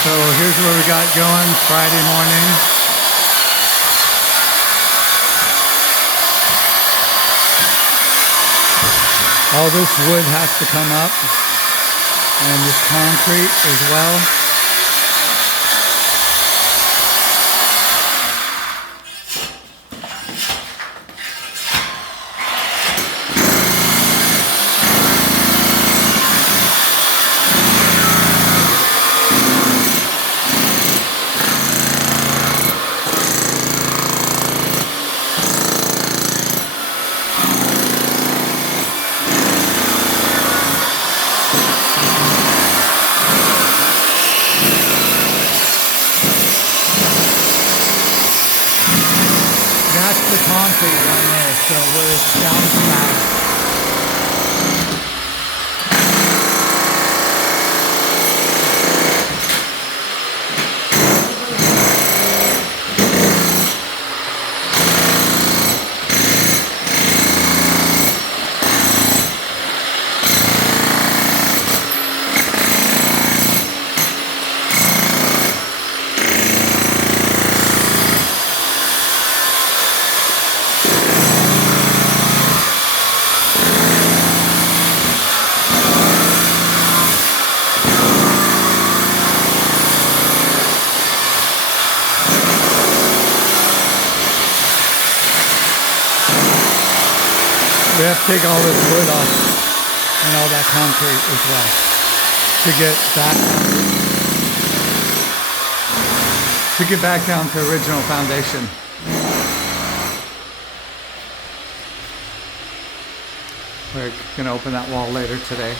So here's where we got going Friday morning. All this wood has to come up, and this concrete as well. That's the concrete down there, so we're down the back. We have to take all this wood off and all that concrete as well to get back down to original foundation. We're gonna open that wall later today.